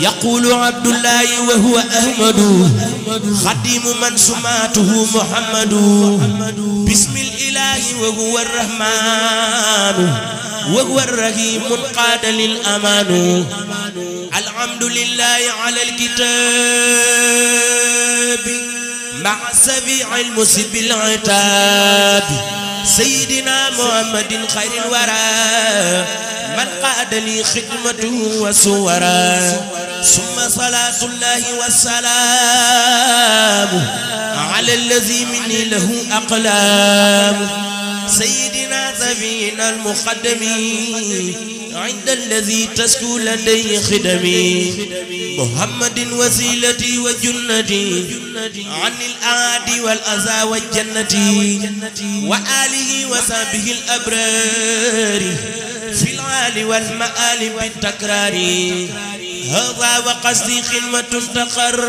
يقول عبد الله وهو أحمد خديم من سماته محمد بسم الإله وهو الرحمن وهو الرحيم قاد للأمان الحمد لله على الكتاب مع سبيع المسب العتاب سيدنا محمد خير الورى من قاد لي خدمته وسورا ثم صلاة الله والسلام على الذي مني له أقلام سيدنا سفينا المقدم عند الذي تسكو لديه خدمي محمد وسيلتي وجنتي عن الآد والأذى والجنة وآله وصحبه الأبرار في العال والمآل بالتكرار هذا وقصدي خدمة تقر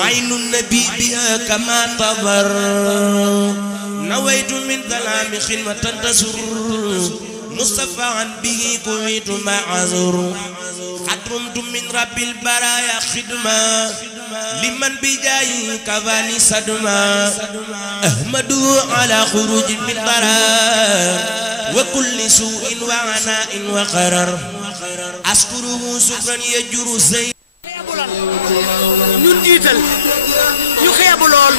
عين النبي بها كما تضر نويت من ظلام خدمة تسر مصطفى به كويت معذور حرمت من رب البرايا خدمة لمن بجاي كفاني صدمة أحمد على خروج من ضرر وكل سوء وعناء وقرر أشكره شكرا يجر زين ñun jiital ñu xeebu lool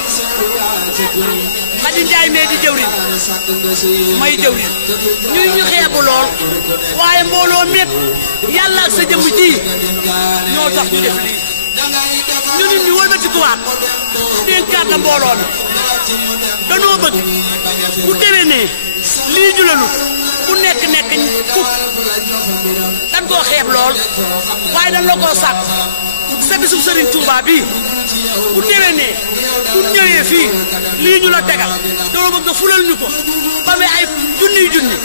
Xadi Njaay mee di jëwriñ may jëwriñ ñu xeebu lool waaye mbooloo mépp yàlla ak sa jëmm ji ñoo tax ñu def lii ñu nit ñu wëlbatikuwaat dénkaat na mbooloo mi danoo bëgg bu déwénee lii julalu ku nekk fukk dañ koo xeeb lool waaye dañ la koo sàkk sa bisub Sëriñ Tuubaa bi bu déwénee bu ñëwee fii lii ñu la tegal dama bëgg nga fulal ñu ko ba muy ay junniy junni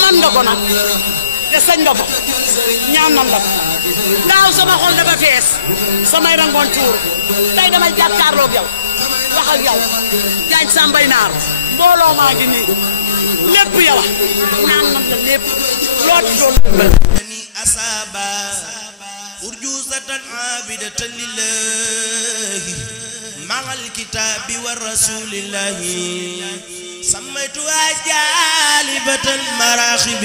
man nga ko nag te sañ nga ko ñaan nan la daaw sama xol dafa fees samay rangoon tuur tey damay jàkkaarloog yow wax ak yow jaañ sambay naar mbooloo maa ngi nii lépp yow ñaan nan la lépp loo ci doon أصابا أرجوزة عابدة لله مع الكتاب والرسول الله سميتها جالبة المراخب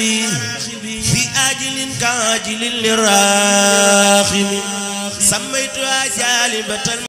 في آجل كآجل للراخب سميتها جالبة